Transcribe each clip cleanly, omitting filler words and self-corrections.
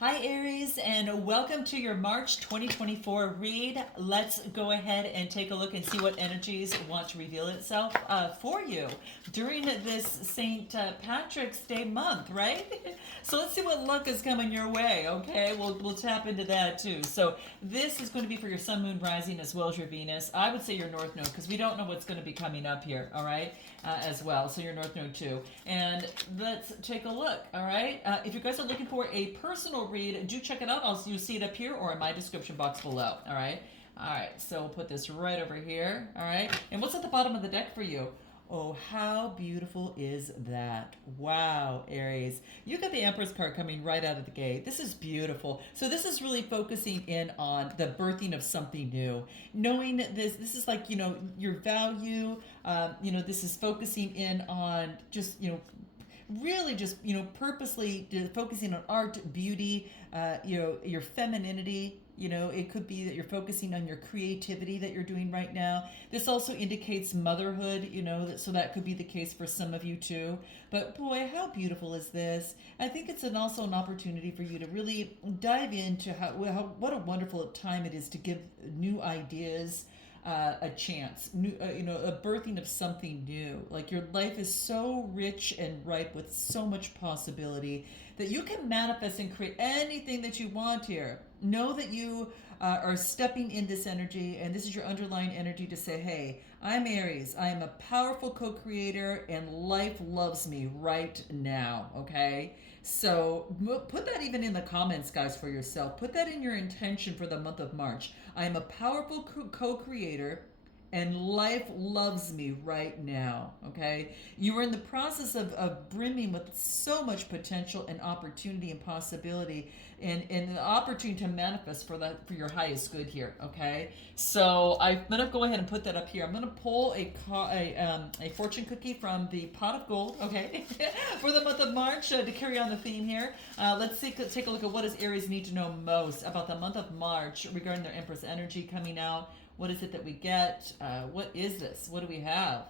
Hi, Aries, and welcome to your March 2024 read. Let's go ahead and take a look and see what energies want to reveal itself for you during this St. Patrick's Day month, right? So let's see what luck is coming your way, okay? We'll tap into that too. So this is going to be for your Sun, Moon, Rising, as well as your Venus. I would say your North Node, because we don't know what's going to be coming up here, all right? As well, so your North Node too. And let's take a look, all right? If you guys are looking for a personal read, do check it out. You'll see it up here or in my description box below, all right? All right, so we'll put this right over here, all right? And what's at the bottom of the deck for you? Oh, how beautiful is that? Wow, Aries. You got the Empress card coming right out of the gate. This is beautiful. So this is really focusing in on the birthing of something new. Knowing this is like, your value. This is focusing in on just, really just purposely focusing on art, beauty, your femininity. It could be that you're focusing on your creativity that you're doing right now. This also indicates motherhood, so that could be the case for some of you too. But boy, how beautiful is this? I think it's also an opportunity for you to really dive into what a wonderful time it is to give new ideas a chance, a birthing of something new. Like your life is so rich and ripe with so much possibility that you can manifest and create anything that you want here. Know that you are stepping in this energy, and this is your underlying energy to say, hey, I'm Aries. I am a powerful co creator, and life loves me right now, okay? So put that even in the comments, guys, for yourself. Put that in your intention for the month of March. I am a powerful co creator, and life loves me right now, okay? You are in the process of brimming with so much potential and opportunity and possibility, and an opportunity to manifest for your highest good here, okay? So I'm going to go ahead and put that up here. I'm going to pull a fortune cookie from the pot of gold, okay, for the month of March to carry on the theme here. Let's take a look at what does Aries need to know most about the month of March regarding their Empress energy coming out. What is it that we get? What is this? What do we have?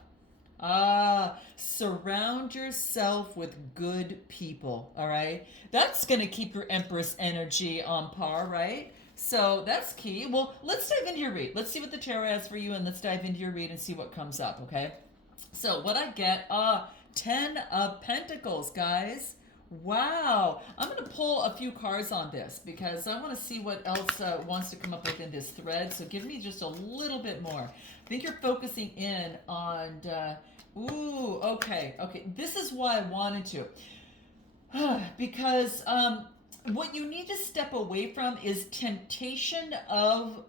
Surround yourself with good people, all right? That's going to keep your Empress energy on par, right? So that's key. Well, let's dive into your read. Let's see what the tarot has for you, and let's dive into your read and see what comes up, okay? So what I get, 10 of Pentacles, guys. Wow. I'm going to pull a few cards on this because I want to see what else wants to come up within this thread. So give me just a little bit more. I think you're focusing in on, okay. This is why I wanted to. Because what you need to step away from is temptation of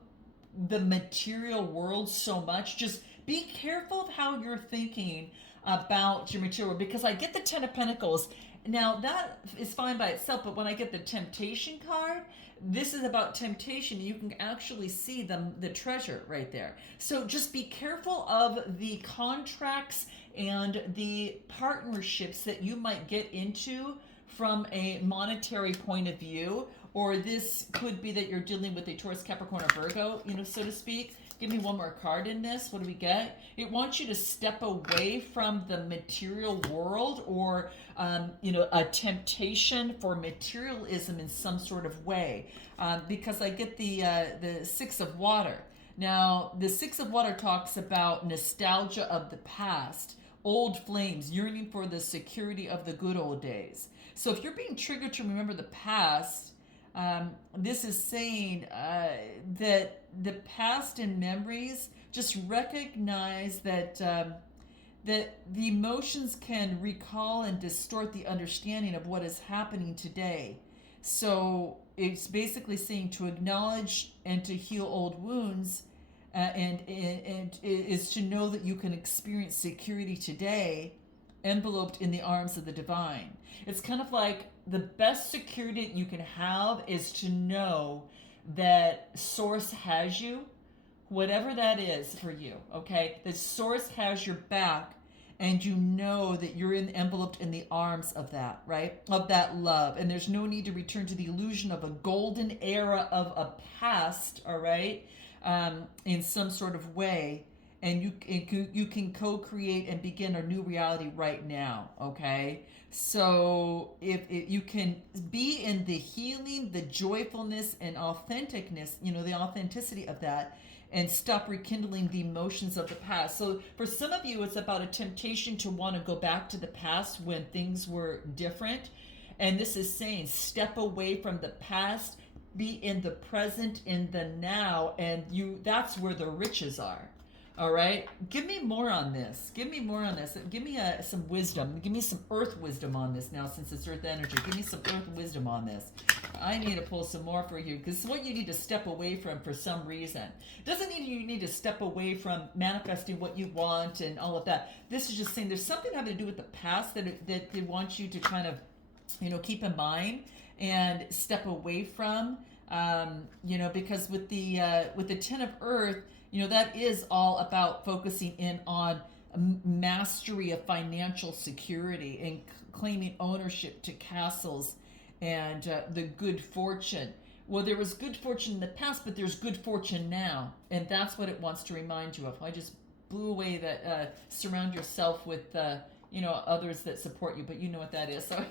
the material world so much. Just be careful of how you're thinking about your material, because I get the Ten of Pentacles. Now that is fine by itself, but when I get the temptation card, this is about temptation. You can actually see the treasure right there. So just be careful of the contracts and the partnerships that you might get into from a monetary point of view, or this could be that you're dealing with a Taurus, Capricorn, or Virgo, so to speak. Give me one more card in this. What do we get? It wants you to step away from the material world, or a temptation for materialism in some sort of way, because I get the Six of Water. Now, the Six of Water talks about nostalgia of the past, old flames, yearning for the security of the good old days. So if you're being triggered to remember the past, this is saying that the past and memories, just recognize that that the emotions can recall and distort the understanding of what is happening today. So it's basically saying to acknowledge and to heal old wounds, and is to know that you can experience security today, enveloped in the arms of the divine. It's kind of like the best security that you can have is to know that Source has you, whatever that is for you, okay? That Source has your back, and you know that you're enveloped in the arms of that, right? Of that love. And there's no need to return to the illusion of a golden era of a past, all right? In some sort of way. and you can co-create and begin a new reality right now. Okay, so if you can be in the healing, the joyfulness, and authenticness, the authenticity of that, and stop rekindling the emotions of the past. So for some of you, it's about a temptation to want to go back to the past when things were different. And this is saying step away from the past, be in the present, in the now, and that's where the riches are. All right, give me more on this. Give me more on this. Give me some wisdom. Give me some earth wisdom on this now, since it's earth energy. Give me some earth wisdom on this. I need to pull some more for you, because it's what you need to step away from for some reason. Doesn't mean you need to step away from manifesting what you want and all of that. This is just saying there's something having to do with the past that they want you to kind of, keep in mind and step away from. Because with the 10 of Earth, that is all about focusing in on mastery of financial security and claiming ownership to castles and the good fortune. Well, there was good fortune in the past, but there's good fortune now, and that's what it wants to remind you of. I just blew away that surround yourself with others that support you, but you know what that is. So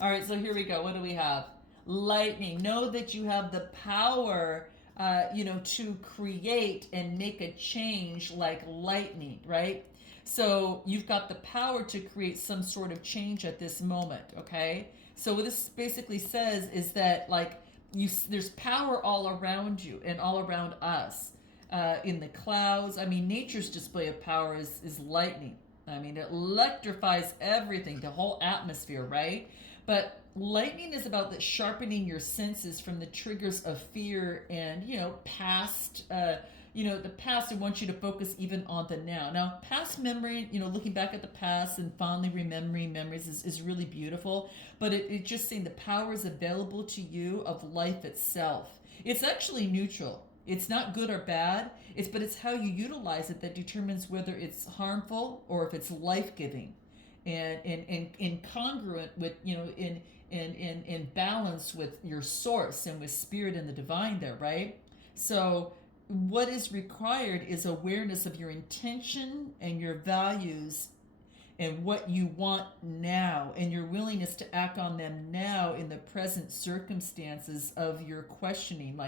all right, so here we go. What do we have? Lightning. Know that you have the power to create and make a change like lightning, right? So you've got the power to create some sort of change at this moment, okay? So what this basically says is that there's power all around you and all around us, in the clouds. I mean, nature's display of power is lightning. I mean, it electrifies everything, the whole atmosphere, right? But lightning is about that sharpening your senses from the triggers of fear and past. The past. It wants you to focus even on the now. Now, past memory, looking back at the past and fondly remembering memories is really beautiful. But it's just saying the power is available to you of life itself. It's actually neutral. It's not good or bad. But it's how you utilize it that determines whether it's harmful or if it's life-giving, and congruent with in balance with your source and with spirit and the divine there, right? So what is required is awareness of your intention and your values and what you want now, and your willingness to act on them now in the present circumstances of your questioning,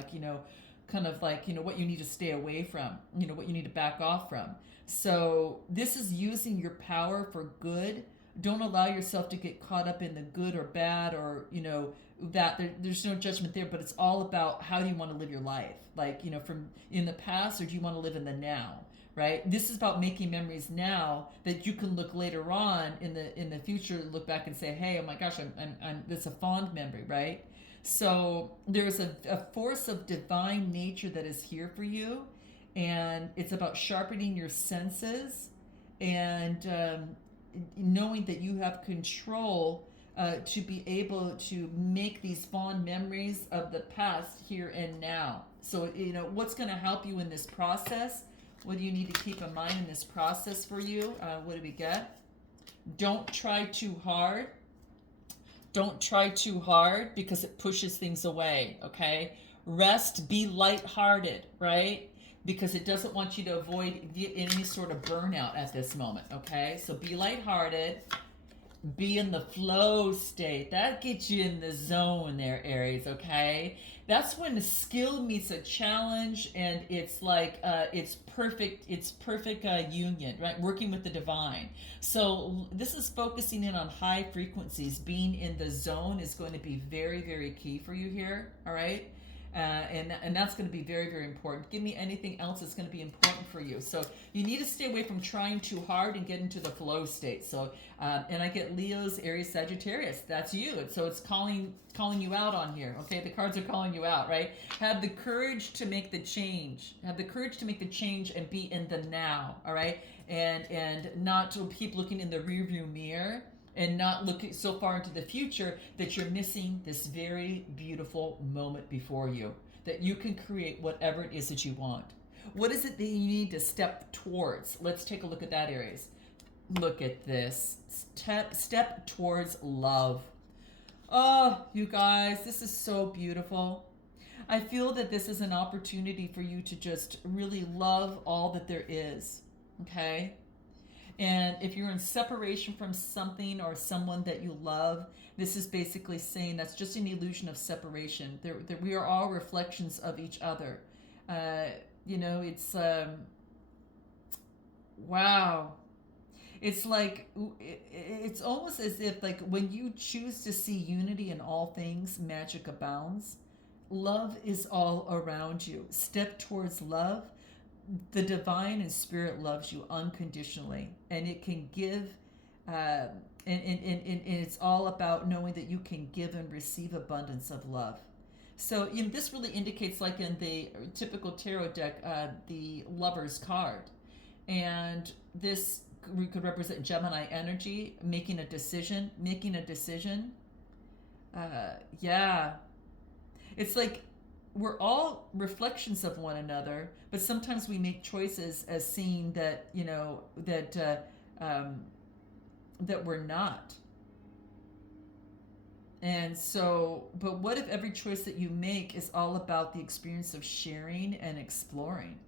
kind of what you need to stay away from, what you need to back off from. So this is using your power for good. Don't allow yourself to get caught up in the good or bad, or there's no judgment there, but it's all about how do you want to live your life, from in the past, or do you want to live in the now, right? This is about making memories now that you can look later on in the future, look back and say, hey, oh my gosh, I'm that's a fond memory, right? So there's a force of divine nature that is here for you, and it's about sharpening your senses and knowing that you have control to be able to make these fond memories of the past here and now. So, what's going to help you in this process? What do you need to keep in mind in this process for you? What do we get? Don't try too hard. Don't try too hard, because it pushes things away, okay? Rest, be lighthearted, right? Because it doesn't want you to avoid any sort of burnout at this moment, okay? So be lighthearted, be in the flow state. That gets you in the zone there, Aries, okay? That's when the skill meets a challenge, and it's it's perfect union, right? Working with the divine. So this is focusing in on high frequencies. Being in the zone is going to be very, very key for you here, all right? And that's going to be very, very important. Give me anything else that's going to be important for you. So you need to stay away from trying too hard and get into the flow state. So and I get Leo's, Aries, Sagittarius. That's you. So it's calling you out on here. Okay, the cards are calling you out, right? Have the courage to make the change. Have the courage to make the change and be in the now. All right, and not to keep looking in the rearview mirror, and not look so far into the future that you're missing this very beautiful moment before you, that you can create whatever it is that you want. What is it that you need to step towards? Let's take a look at that, Aries. Look at this. Step towards love. Oh, you guys, this is so beautiful. I feel that this is an opportunity for you to just really love all that there is. Okay? And if you're in separation from something or someone that you love, this is basically saying that's just an illusion of separation. We are all reflections of each other. Uh, it's wow. It's like it's almost as if like when you choose to see unity in all things, magic abounds. Love is all around you. Step towards love. The divine and spirit loves you unconditionally, and it can give and it's all about knowing that you can give and receive abundance of love. So this really indicates, like in the typical tarot deck, the Lover's card, and this could represent Gemini energy, making a decision. Yeah, it's like we're all reflections of one another, but sometimes we make choices as seeing that that we're not. And so, but what if every choice that you make is all about the experience of sharing and exploring?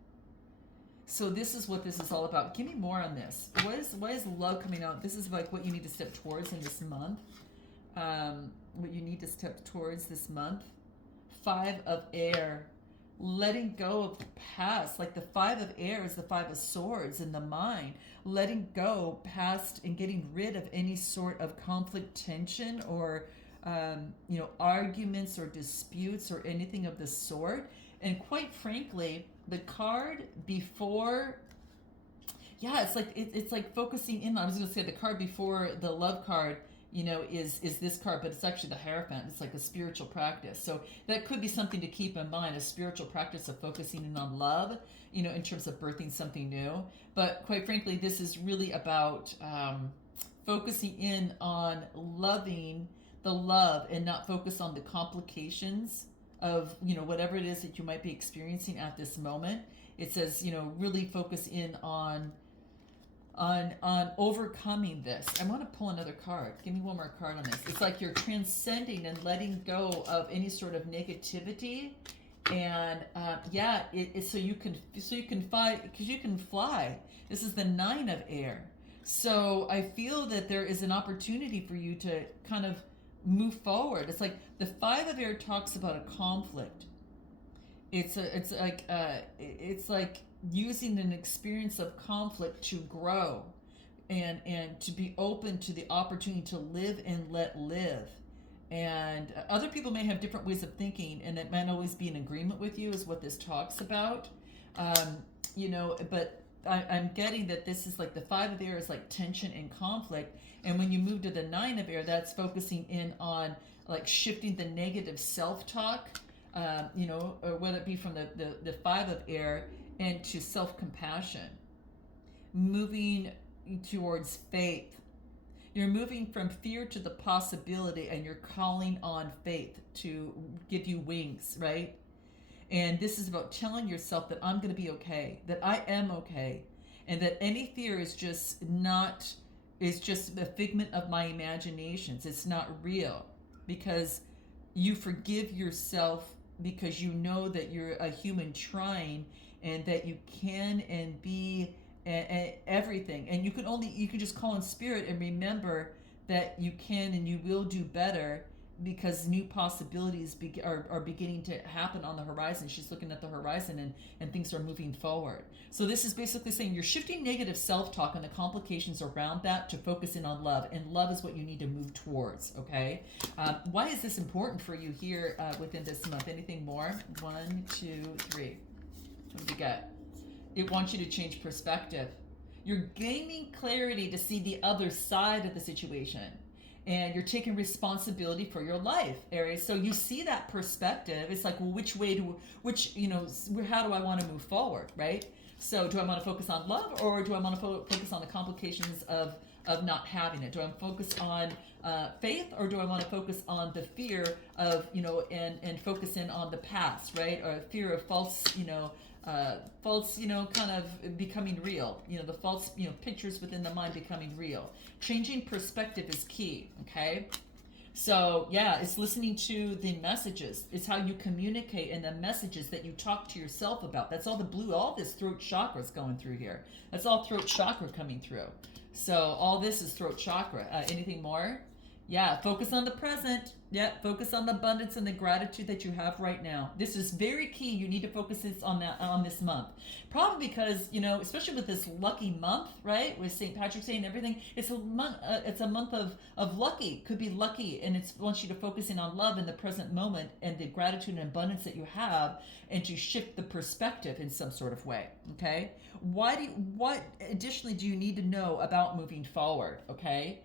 So this is what this is all about. Give me more on this. Why is love coming out? This is like what you need to step towards in this month. What you need to step towards this month. 5 of air, letting go of the past. Like the 5 of air is the 5 of swords in the mind. Letting go past and getting rid of any sort of conflict, tension, or arguments or disputes or anything of the sort. And quite frankly, the card before, it's like focusing in. I was going to say the card before the love card, is this card, but it's actually the Hierophant. It's like a spiritual practice. So that could be something to keep in mind, a spiritual practice of focusing in on love, in terms of birthing something new. But quite frankly, this is really about focusing in on loving the love and not focus on the complications of, whatever it is that you might be experiencing at this moment. It says, really focus in on overcoming this. I want to pull another card. Give me one more card on this. It's like you're transcending and letting go of any sort of negativity, and so you can fly, because you can fly. This is the 9 of air. So I feel that there is an opportunity for you to kind of move forward. It's like the 5 of air talks about a conflict. It's like using an experience of conflict to grow and to be open to the opportunity to live and let live. And other people may have different ways of thinking, and it might always be in agreement with you, is what this talks about. But I'm getting that this is like the 5 of air is like tension and conflict. And when you move to the 9 of air, that's focusing in on like shifting the negative self-talk, or whether it be from the 5 of air into self-compassion, moving towards faith. You're moving from fear to the possibility, and you're calling on faith to give you wings, right? And this is about telling yourself that I'm going to be okay, that I am okay, and that any fear is just a figment of my imaginations. It's not real, because you forgive yourself, because you know that you're a human trying, and that you can and be everything. And you can just call in spirit and remember that you can and you will do better, because new possibilities are beginning to happen on the horizon. She's looking at the horizon, and things are moving forward. So this is basically saying you're shifting negative self-talk and the complications around that to focus in on love. And love is what you need to move towards, okay? Why is this important for you here within this month? Anything more? 1, 2, 3. What do you got? It wants you to change perspective. You're gaining clarity to see the other side of the situation. And you're taking responsibility for your life, Aries. So you see that perspective. It's like, well, how do I want to move forward, right? So do I want to focus on love, or do I want to focus on the complications of not having it? Do I want to focus on faith, or do I want to focus on the fear of, and focus in on the past, right? Or fear of false, kind of becoming real. The false, pictures within the mind becoming real. Changing perspective is key, okay? So yeah, it's listening to the messages. It's how you communicate and the messages that you talk to yourself about. That's all the blue, all this throat chakra is going through here. That's all throat chakra coming through. So all this is throat chakra. Anything more? Yeah, focus on the present. Yeah, focus on the abundance and the gratitude that you have right now. This is very key. You need to focus this on that on this month. Probably because, you know, especially with this lucky month, right? With St. Patrick's Day and everything, it's a month. It's a month of lucky. Could be lucky, and it wants you to focus in on love in the present moment and the gratitude and abundance that you have, and to shift the perspective in some sort of way. Okay. What additionally do you need to know about moving forward? Okay.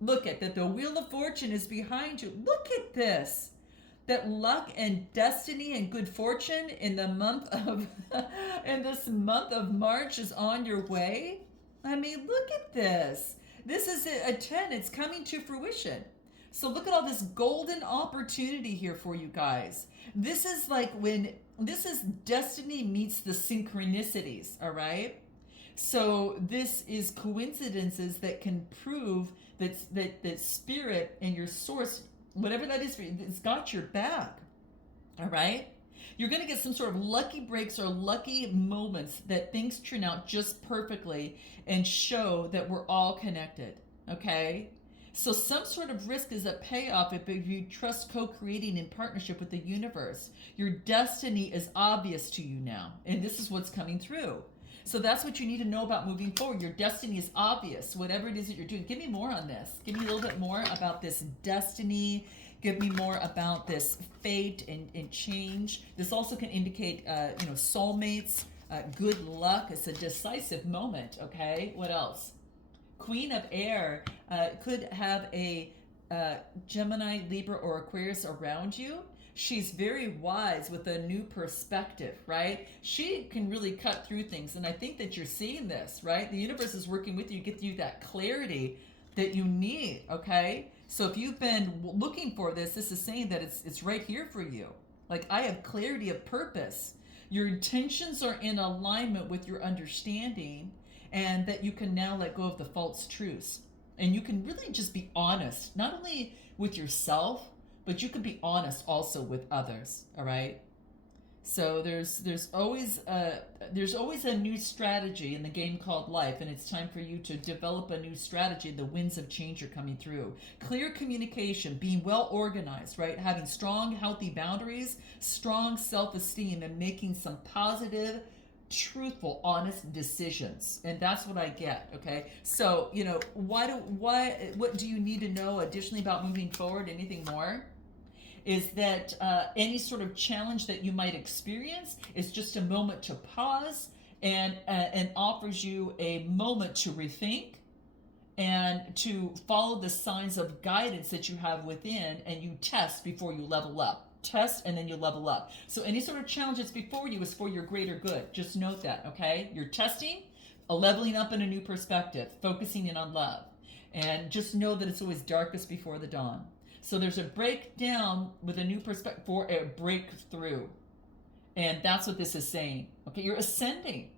Look at that. The Wheel of Fortune is behind you. Look at this. That luck and destiny and good fortune in the month of in this month of March is on your way. I mean, look at this. This is a 10. It's coming to fruition. So look at all this golden opportunity here for you guys. This is like when this is destiny meets the synchronicities, all right? So this is coincidences that can prove that spirit and your source, whatever that is for you, it's got your back. All right? You're going to get some sort of lucky breaks or lucky moments that things turn out just perfectly and show that we're all connected. Okay? So some sort of risk is a payoff if you trust co-creating in partnership with the universe. Your destiny is obvious to you now, and this is what's coming through. So that's what you need to know about moving forward. Your destiny is obvious, whatever it is that you're doing. Give me more on this. Give me a little bit more about this destiny. Give me more about this fate and change. This also can indicate, soulmates, good luck. It's a decisive moment, okay? What else? Queen of Air could have a Gemini, Libra, or Aquarius around you. She's very wise with a new perspective, right? She can really cut through things. And I think that you're seeing this, right? The universe is working with you to get you that clarity that you need, okay? So if you've been looking for this, this is saying that it's right here for you. Like, I have clarity of purpose. Your intentions are in alignment with your understanding, and that you can now let go of the false truths. And you can really just be honest, not only with yourself, but you can be honest also with others. All right. So there's always a new strategy in the game called life, and it's time for you to develop a new strategy. The winds of change are coming through. Clear communication, being well organized, right? Having strong, healthy boundaries, strong self-esteem, and making some positive, truthful, honest decisions. And that's what I get. Okay. So, what do you need to know additionally about moving forward? Anything more? Is that any sort of challenge that you might experience is just a moment to pause and offers you a moment to rethink and to follow the signs of guidance that you have within, and you test before you level up. Test and then you level up. So any sort of challenge that's before you is for your greater good. Just note that, okay? You're testing, a leveling up in a new perspective, focusing in on love. And just know that it's always darkest before the dawn. So there's a breakdown with a new perspective for a breakthrough. And that's what this is saying. Okay, you're ascending.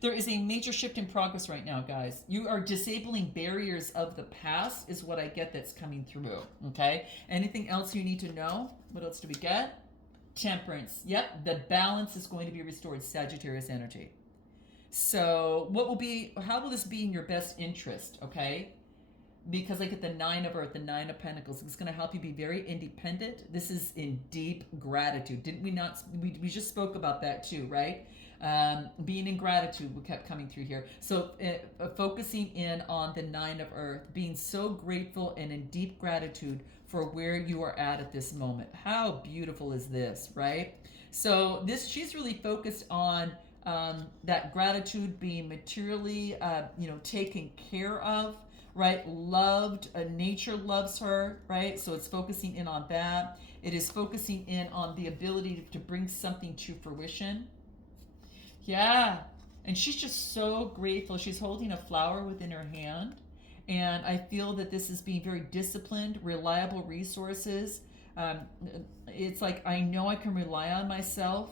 There is a major shift in progress right now, guys. You are disabling barriers of the past is what I get that's coming through. Okay, anything else you need to know? What else do we get? Temperance. Yep, the balance is going to be restored, Sagittarius energy. So how will this be in your best interest? Okay, because I get the 9 of Earth, the 9 of Pentacles. It's going to help you be very independent. This is in deep gratitude. Didn't we not? We just spoke about that too, right? Being in gratitude, we kept coming through here. So focusing in on the 9 of Earth, being so grateful and in deep gratitude for where you are at this moment. How beautiful is this, right? So she's really focused on that gratitude, being materially, taken care of, right? Loved, nature loves her, right? So it's focusing in on that. It is focusing in on the ability to bring something to fruition. Yeah. And she's just so grateful. She's holding a flower within her hand. And I feel that this is being very disciplined, reliable resources. It's like, I know I can rely on myself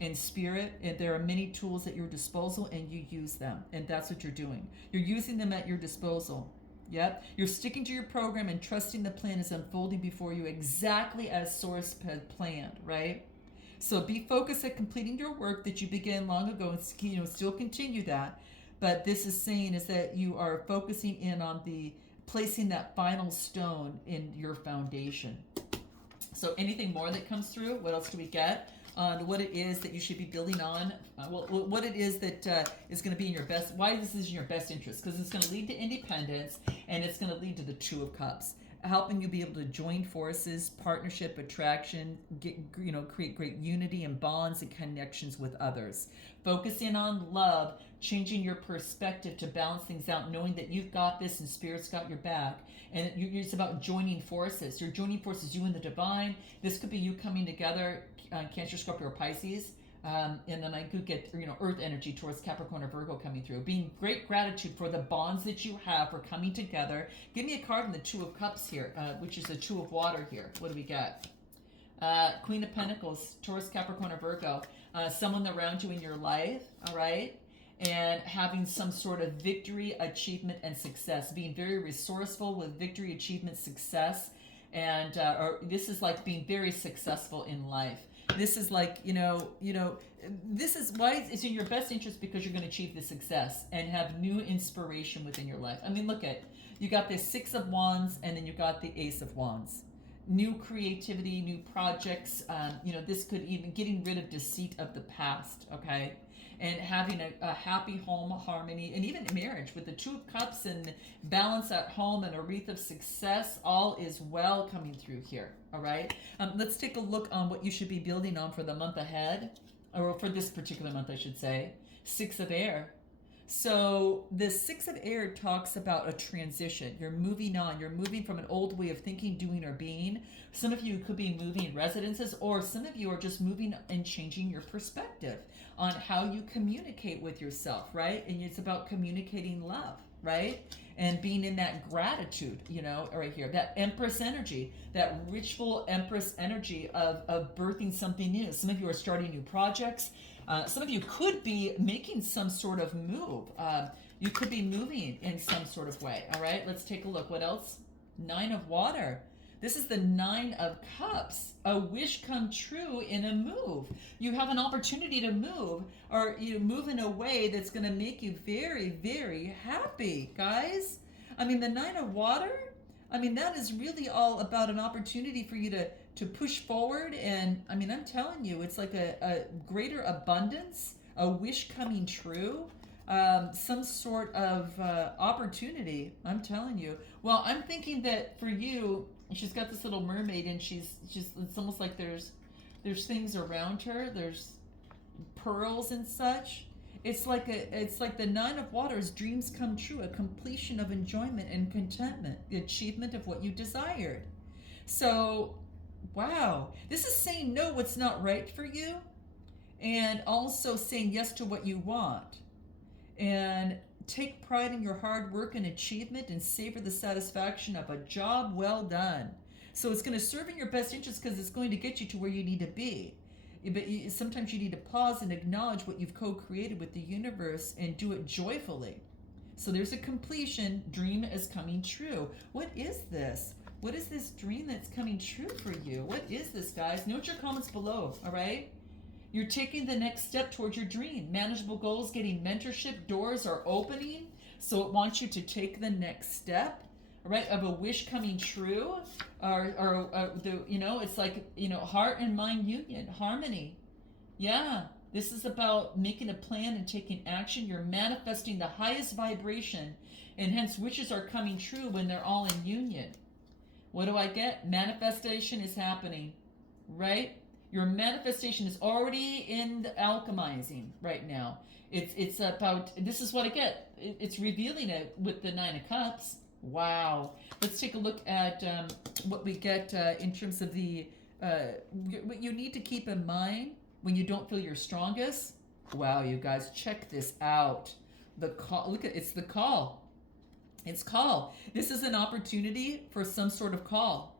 in spirit, and there are many tools at your disposal, and you use them, and that's what you're doing. You're using them at your disposal. Yep. You're sticking to your program and trusting the plan is unfolding before you exactly as Source had planned, right? So be focused at completing your work that you began long ago and still continue that. But this is saying is that you are focusing in on the placing that final stone in your foundation. So anything more that comes through, what else do we get? On what it is that you should be building on, what it is that is going to be in your best, why this is in your best interest, because it's going to lead to independence, and it's going to lead to the Two of Cups, helping you be able to join forces, partnership, attraction, create great unity and bonds and connections with others. Focusing on love, changing your perspective to balance things out, knowing that you've got this and Spirit's got your back. And it's about joining forces. You're joining forces, you and the divine. This could be you coming together, Cancer, Scorpio, or Pisces. And then I could get Earth energy towards Capricorn or Virgo coming through. Being great gratitude for the bonds that you have for coming together. Give me a card in the Two of Cups here, which is the Two of Water here. What do we get? Queen of Pentacles, Taurus, Capricorn, or Virgo. Someone around you in your life, all right? And having some sort of victory, achievement, and success. Being very resourceful with victory, achievement, success. And or this is like being very successful in life. This is like, this is why it's in your best interest, because you're going to achieve the success and have new inspiration within your life. I mean, look at, you got the Six of Wands, and then you got the Ace of Wands. New creativity, new projects. This could even getting rid of deceit of the past, okay? And having a happy home, harmony, and even marriage with the Two of Cups and balance at home and a wreath of success. All is well coming through here, all right? Let's take a look on what you should be building on for the month ahead, or for this particular month, I should say. Six of Air. So the Six of Air talks about a transition. You're moving on. You're moving from an old way of thinking, doing, or being. Some of you could be moving residences, or some of you are just moving and changing your perspective on how you communicate with yourself, right? And it's about communicating love, right? And being in that gratitude, right here, that Empress energy, that ritual Empress energy of birthing something new. Some of you are starting new projects. Some of you could be making some sort of move. You could be moving in some sort of way, all right? Let's take a look. What else? Nine of Water. This is the Nine of Cups, a wish come true in a move. You have an opportunity to move, or you move in a way that's going to make you very, very happy, guys. I mean, the Nine of Water, that is really all about an opportunity for you to push forward. And I'm telling you, it's like a greater abundance, a wish coming true. Some sort of opportunity, I'm telling you. Well, I'm thinking that for you, she's got this little mermaid, and she's it's almost like there's things around her. There's pearls and such. It's like the Nine of Waters, dreams come true, a completion of enjoyment and contentment, the achievement of what you desired. So, wow, this is saying no what's not right for you, and also saying yes to what you want. And take pride in your hard work and achievement, and savor the satisfaction of a job well done. So it's going to serve in your best interest, because it's going to get you to where you need to be. But sometimes you need to pause and acknowledge what you've co-created with the universe and do it joyfully. So there's a completion. Dream is coming true. What is this? What is this dream that's coming true for you? What is this, guys? Note your comments below, all right? You're taking the next step towards your dream. Manageable goals, getting mentorship, doors are opening. So it wants you to take the next step, right, of a wish coming true, it's like, heart and mind union, harmony. Yeah, this is about making a plan and taking action. You're manifesting the highest vibration, and hence wishes are coming true when they're all in union. What do I get? Manifestation is happening, right? Your manifestation is already in the alchemizing right now. It's about, this is what I get. It's revealing it with the Nine of Cups. Wow. Let's take a look at what we get in terms of the, what you need to keep in mind when you don't feel your strongest. Wow, you guys, check this out. The call, look at, it's the call. It's call. This is an opportunity for some sort of call.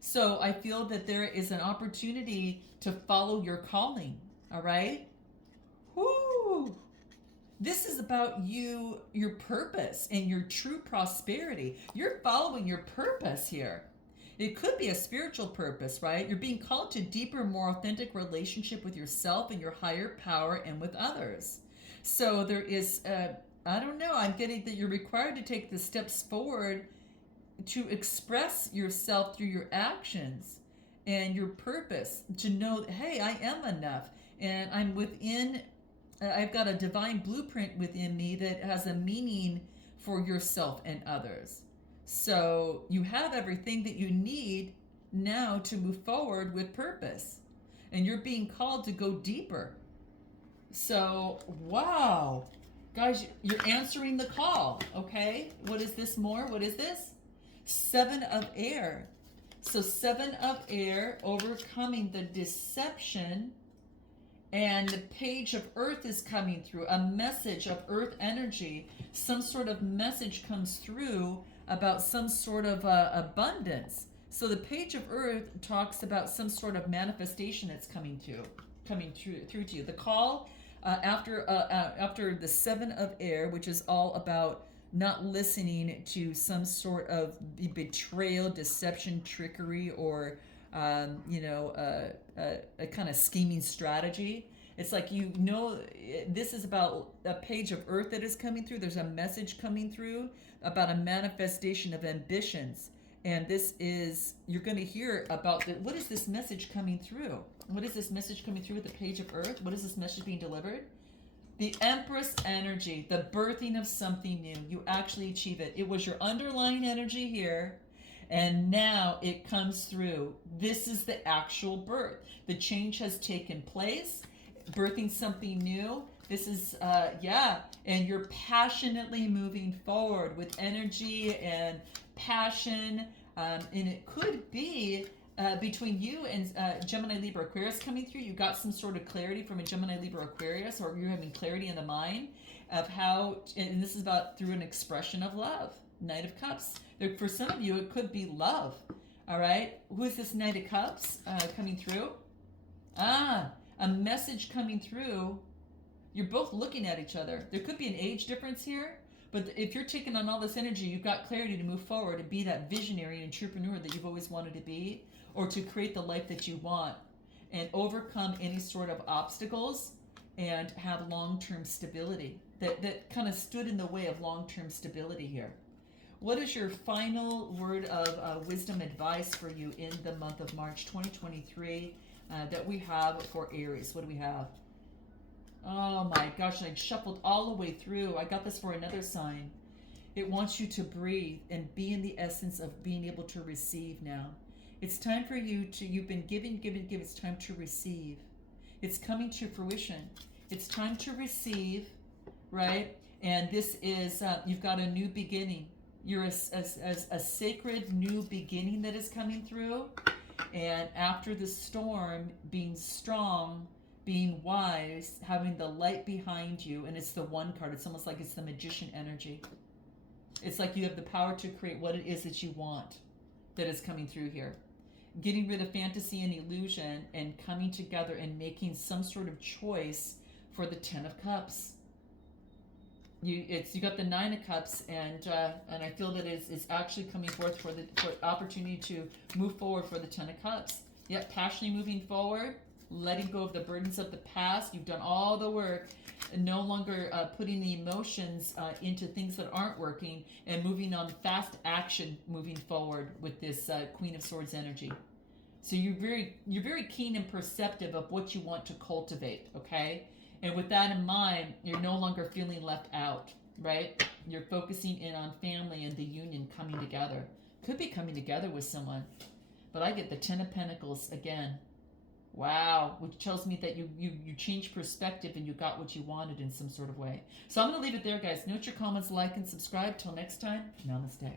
So I feel that there is an opportunity to follow your calling, all right? Whoo! This is about you, your purpose, and your true prosperity. You're following your purpose here. It could be a spiritual purpose, right? You're being called to deeper, more authentic relationship with yourself and your higher power and with others. So there is, I don't know, I'm getting that you're required to take the steps forward to express yourself through your actions and your purpose, to know, hey, I am enough, and I'm within, I've got a divine blueprint within me that has a meaning for yourself and others. So you have everything that you need now to move forward with purpose. And you're being called to go deeper. So, wow. Guys, you're answering the call, okay? What is this more? What is this? 7 of air. So 7 of air, overcoming the deception, and the page of earth is coming through. A message of earth energy. Some sort of message comes through about some sort of abundance. So the page of earth talks about some sort of manifestation that's coming through to you. The call after the 7 of air, which is all about not listening to some sort of betrayal, deception, trickery, or a kind of scheming strategy. It's like, this is about a page of earth that is coming through. There's a message coming through about a manifestation of ambitions. And this is, you're going to hear about what is this message coming through? What is this message coming through with the page of earth? What is this message being delivered? The Empress energy, the birthing of something new. You actually achieve it. It was your underlying energy here, and now it comes through. This is the actual birth. The change has taken place, birthing something new. This is, and you're passionately moving forward with energy and passion. And it could be between you and Gemini, Libra, Aquarius coming through. You got some sort of clarity from a Gemini, Libra, Aquarius, or you're having clarity in the mind of how, and this is about through an expression of love. Knight of Cups. For some of you, it could be love. All right. Who is this Knight of Cups coming through? A message coming through. You're both looking at each other. There could be an age difference here, but if you're taking on all this energy, you've got clarity to move forward and be that visionary and entrepreneur that you've always wanted to be, or to create the life that you want and overcome any sort of obstacles and have long-term stability. That kind of stood in the way of long-term stability here. What is your final word of wisdom advice for you in the month of March 2023 that we have for Aries? What do we have? Oh my gosh, I shuffled all the way through. I got this for another sign. It wants you to breathe and be in the essence of being able to receive now. It's time for you to, you've been given. It's time to receive. It's coming to fruition. It's time to receive, right? And this is, you've got a new beginning. You're a sacred new beginning that is coming through. And after the storm, being strong, being wise, having the light behind you, and it's the 1 card. It's almost like it's the magician energy. It's like you have the power to create what it is that you want that is coming through here. Getting rid of fantasy and illusion and coming together and making some sort of choice for the 10 of Cups. You got the 9 of Cups, and I feel that it's actually coming forth for opportunity to move forward for the 10 of Cups. Yep, passionately moving forward, letting go of the burdens of the past. You've done all the work, and no longer putting the emotions into things that aren't working, and moving on fast action, moving forward with this Queen of Swords energy. So you're very keen and perceptive of what you want to cultivate, okay? And with that in mind, you're no longer feeling left out, right? You're focusing in on family and the union coming together. Could be coming together with someone. But I get the 10 of Pentacles again. Wow, which tells me that you changed perspective and you got what you wanted in some sort of way. So I'm going to leave it there, guys. Note your comments, like, and subscribe. Till next time, namaste.